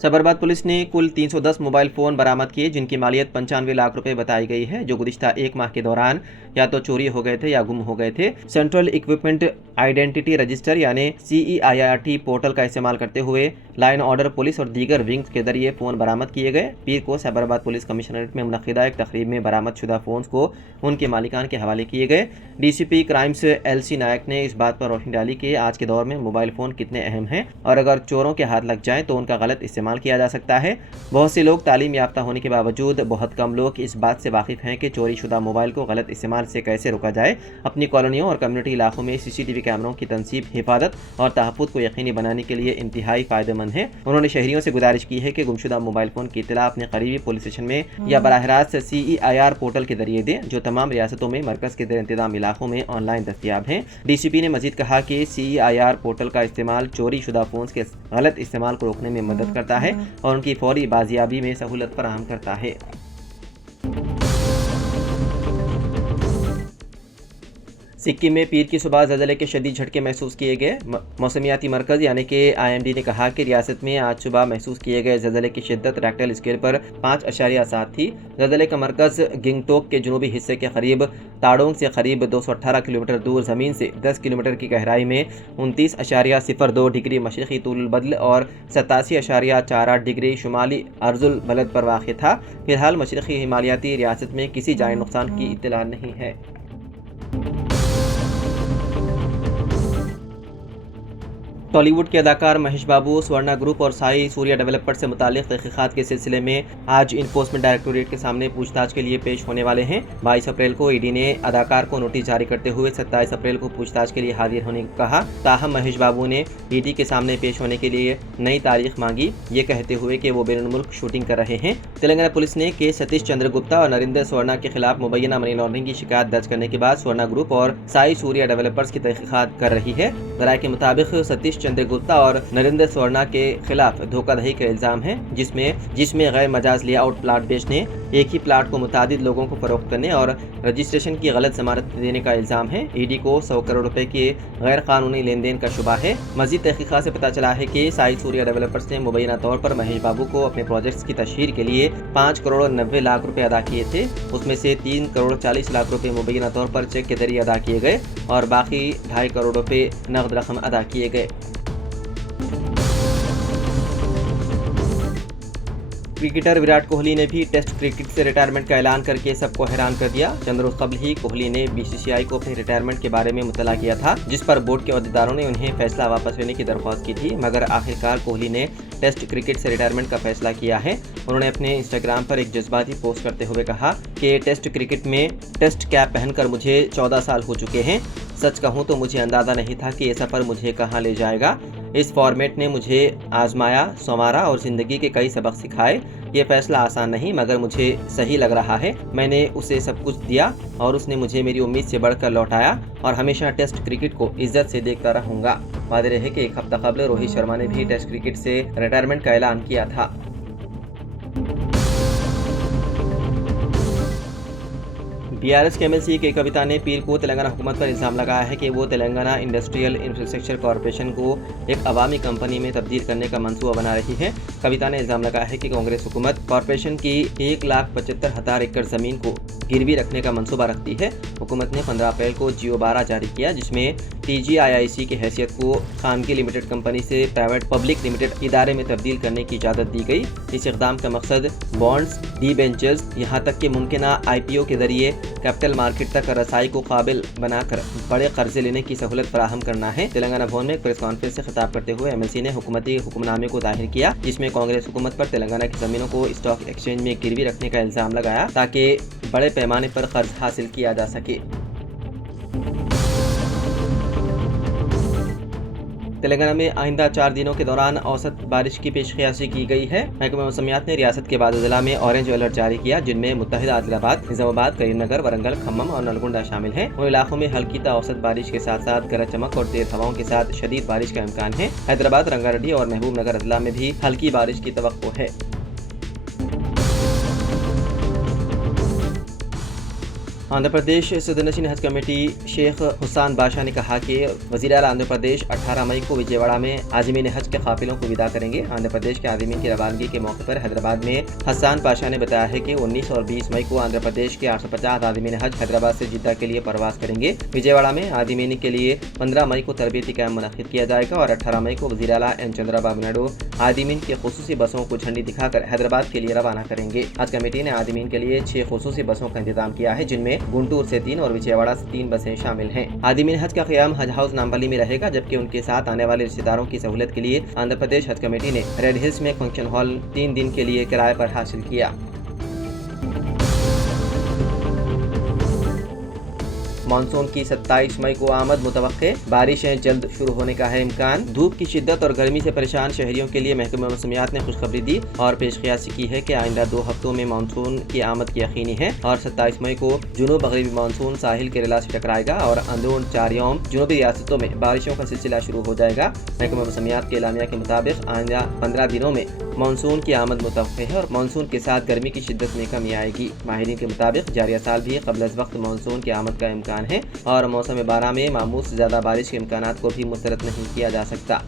साबरबाद police ने कुल 310 mobile phone बरामद किए, जिनकी मालियत 95 लाख रुपए बताई गई है, जो गुज़िश्ता एक माह के दौरान या तो चोरी हो गए थे या गुम हो गए थे। सेंट्रल इक्विपमेंट आइडेंटिटी रजिस्टर यानी CEIRT पोर्टल का इस्तेमाल करते हुए लाइन ऑर्डर पुलिस और दीगर विंग्स के जरिए फ़ोन बरामद किए गए। पीर को साबरबाद पुलिस कमिश्नरेट में मुनक़िदा एक तकरीब में बरामद शुदा फ़ोन को उनके मालिकान के हवाले किए गए। DCP क्राइम्स LC नायक ने इस बात पर रोशनी डाली कि आज के दौर में मोबाइल फ़ोन कितने अहम हैं और अगर चोरों के हाथ लग जाएं तो उनका गलत इस्तेमाल किया जा सकता है। बहुत से लोग तालीम याफ्ता होने के बावजूद बहुत कम लोग इस बात से वाकिफ़ हैं कि चोरी शुदा मोबाइल को गलत इस्तेमाल से कैसे रोका जाए। अपनी कॉलोनियों और कम्युनिटी इलाकों में CCTV कैमरों की तनसीब, हिफाजत और तहफ़्फ़ुज़ को यकीनी बनाने के लिए इंतहाई फ़ायदेमंद है। उन्होंने शहरियों से गुजारिश की है कि गुमशुदा मोबाइल फ़ोन की इत्तला अपने करीबी पुलिस स्टेशन में या बराह रास्त CEIR पोर्टल के जरिए दें, जो तमाम रियासतों में मरकज़ के ज़ेर इंतज़ाम इलाकों में ऑनलाइन दस्तियाब हैं। DCP ने मज़ीद कहा कि CEIR पोर्टल का इस्तेमाल चोरी शुदा फ़ोन के गलत इस्तेमाल को रोकने में मदद करता है और उनकी फौरी बाजियाबी में सहूलत फराहम करता है। सिक्किम में पीर की सुबह ज़लज़ले के शदीद झटके महसूस किए गए। मौसमियाती मरकज़ यानी कि IMD ने कहा कि रियासत में आज सुबह महसूस किए गए ज़लज़ले की शिद्दत रेक्टल स्केल पर 5.7 थी। ज़लज़ले का मरकज़ गिंगटोक के जनूबी हिस्से के करीब ताड़ोंग से करीब 218 किलोमीटर दूर ज़मीन से 10 किलोमीटर की गहराई में 29.02 डिग्री मशरक़ी तूल बदल और 87.48 डिग्री शुमाली अर्जुल बलद पर वाक़ था। फिलहाल मशरक़ी हिमालयाती रियासत में किसी जानी नुकसान की इत्तला नहीं है। टॉलीवुड के अदाकार महेश बाबू स्वर्णा ग्रुप और साई सूर्या डेवलपर्स से मुतालिक तहक़ीक़ात के सिलसिले में आज इन्फोर्समेंट डायरेक्टोरेट के सामने पूछताछ के लिए पेश होने वाले हैं। 22 अप्रैल को ED ने अदाकार को नोटिस जारी करते हुए 27 अप्रैल को पूछताछ के लिए हाजिर होने को कहा। ताहम महेश बाबू ने ED के सामने पेश होने के लिए नई तारीख मांगी, ये कहते हुए कि वो बैनुल मुल्क शूटिंग कर रहे हैं। तेलंगाना पुलिस ने के सतीश चंद्र गुप्ता और नरिंदर स्वर्णा के खिलाफ मुबैना मनी लॉन्ड्रिंग की शिकायत दर्ज करने के बाद स्वर्णा ग्रुप और साई सूर्या डेवलपर्स की तहक़ीक़ात कर रही है। राय के मुताबिक सतीश चंद्र गुप्ता और नरिंदर स्वर्णा के खिलाफ धोखाधड़ी का इल्ज़ाम है, जिसमें गैर मजाज लेआउट प्लाट बेचने, एक ही प्लाट को मुतादिद लोगों को फरोख्त करने और रजिस्ट्रेशन की गलत ज़मानत देने का इल्ज़ाम है। ED को 100 करोड़ रुपए के गैर कानूनी लेन देन का शुबा है। मज़ीद तहक़ीक़ात से पता चला है कि साई सूर्या डेवलपर्स ने मुबैना तौर पर महेश बाबू को अपने प्रोजेक्ट्स की तशहीर के लिए 5 करोड़ 90 लाख रुपए अदा किए थे। उसमें से 3 करोड़ 40 लाख रुपए मुबैना तौर पर चेक के जरिए अदा किए गए और बाकी 2.5 करोड़ रुपए नकद रकम अदा किए गए। क्रिकेटर विराट कोहली ने भी टेस्ट क्रिकेट से रिटायरमेंट का ऐलान करके सबको हैरान कर दिया। चंद रोज कबल ही कोहली ने BCCI को अपने रिटायरमेंट के बारे में मुतला किया था, जिस पर बोर्ड के अहदेदारों ने उन्हें फैसला वापस लेने की दरख्वास्त की थी, मगर आखिरकार कोहली ने टेस्ट क्रिकेट से रिटायरमेंट का फैसला किया है। उन्होंने अपने इंस्टाग्राम पर एक जज्बाती पोस्ट करते हुए कहा कि टेस्ट क्रिकेट में टेस्ट कैप पहनकर मुझे 14 साल हो चुके हैं। सच कहूँ तो मुझे अंदाज़ा नहीं था कि ये सफ़र मुझे कहाँ ले जाएगा। इस फॉर्मेट ने मुझे आजमाया, संवारा और ज़िंदगी के कई सबक सिखाए। ये फैसला आसान नहीं, मगर मुझे सही लग रहा है। मैंने उसे सब कुछ दिया और उसने मुझे मेरी उम्मीद से बढ़कर लौटाया और हमेशा टेस्ट क्रिकेट को इज्जत से देखता रहूँगा। वादे रहे कि एक हफ्ता कबल रोहित शर्मा ने भी टेस्ट क्रिकेट से रिटायरमेंट का ऐलान किया था। BRS के MLC के कविता ने पीर को तेलंगाना हुकूमत पर इल्ज़ाम लगाया है कि वो तेलंगाना इंडस्ट्रियल इंफ्रास्ट्रक्चर कॉरपोरेशन को एक अवामी कंपनी में तब्दील करने का मंसूबा बना रही है। कविता ने इल्ज़ाम लगाया है कि कांग्रेस हुकूमत कॉरपोरेशन की 1,75,000 एकड़ ज़मीन को गिरवी रखने का मंसूबा रखती है। हुकूमत ने 15 अप्रैल को GO 12 जारी किया, जिसमें TGIIC की हैसियत को खानगी लिमिटेड कंपनी से प्राइवेट पब्लिक लिमिटेड इदारे में तब्दील करने की इजाज़त दी गई। इस इक़दाम का मकसद बॉन्ड्स, डिबेंचर्स, यहाँ तक कि मुमकिना IPO के ज़रिए कैपिटल मार्केट तक रसाई को काबिल बनाकर बड़े कर्जे लेने की सहूलत फराहम करना है। तेलंगाना भवन में एक प्रेस कॉन्फ्रेंस से खिताब करते हुए MLC ने हुकूमती हुक्मनामे को जाहिर किया, जिसमें कांग्रेस हुकूमत पर तेलंगाना की ज़मीनों को स्टॉक एक्सचेंज में गिरवी रखने का इल्ज़ाम लगाया ताकि बड़े पैमाने पर कर्ज हासिल किया जा सके। तेलंगाना में आइंदा 4 दिनों के दौरान औसत बारिश की पेशकशी की गई है। महकमा मौसमियात ने रियासत के बाद जिला में ऑरेंज अलर्ट जारी किया, जिनमें मुत्तहिदा आदिलाबाद, निजामाबाद, करीमनगर, वरंगल, खम्मम और नलगुंडा शामिल हैं। उन इलाकों में हल्की ता औसत बारिश के साथ साथ गरज चमक और तेज हवाओं के साथ शदीद बारिश का इम्कान है। हैदराबाद, रंगारेड्डी और महबूब नगर अजला में भी हल्की बारिश की तवक्को है। आंध्र प्रदेश सदनशीन हज कमेटी शेख हुसैन बादशाह ने कहा कि वज़ीर आला आंध्र प्रदेश 18 मई को विजयवाड़ा में आज़मीन हज के काफिलों को विदा करेंगे। आंध्र प्रदेश के आज़मीन की रवानगी के मौके पर हैदराबाद में हसन बादशाह ने बताया है कि 19 और 20 मई को आंध्र प्रदेश के 850 आज़मीन हज हैदराबाद से जिद्दा के लिए परवास करेंगे। विजयवाड़ा में आज़मीन के लिए 15 मई को तरबियती कैंप मुनक्किद किया जाएगा और 18 मई को वज़ीर आला एन चंद्रबाबू नायडू आज़मीन के खुसूसी बसों को झंडी दिखाकर हैदराबाद के लिए रवाना करेंगे। हज कमेटी ने आज़मीन के लिए 6 खुसूसी बसों का इंतजाम किया है, जिनमें गुंटूर से 3 और विजयवाड़ा से 3 बसें शामिल हैं। आज़मीन हज का क़याम हज हाउस नामपल्ली में रहेगा, जबकि उनके साथ आने वाले रिश्तेदारों की सहूलत के लिए आंध्र प्रदेश हज कमेटी ने रेड हिल्स में फंक्शन हॉल 3 दिन के लिए किराए पर हासिल किया। मानसून की 27 मई को आमद मुतवक्के, बारिशें जल्द शुरू होने का है इम्कान। धूप की शिद्दत और गर्मी से परेशान शहरियों के लिए महकमा मौसमियात ने खुशखबरी दी और पेशकयासी की है कि आइंदा 2 हफ्तों में मानसून की आमद की यकीनी है और 27 मई को जुनूब मगरबी मानसून साहिल केरला से टकराएगा और अंदरून 4 यौम जुनूबी रियासतों में बारिशों का सिलसिला शुरू हो जाएगा। महकमा मौसमियात के एलामिया के मुताबिक आइंदा 15 दिनों में मानसून की आमद मुतवक्के है और मानसून के साथ गर्मी की शिद्दत में कमी आएगी। माहिरीन के मुताबिक जारिया साल भी क़ब्ल अज़ वक्त मानसून की आमद का इम्कान है और मौसम बारह में मामूल से ज़्यादा बारिश के इम्कानात को भी मुस्तरद नहीं किया जा सकता।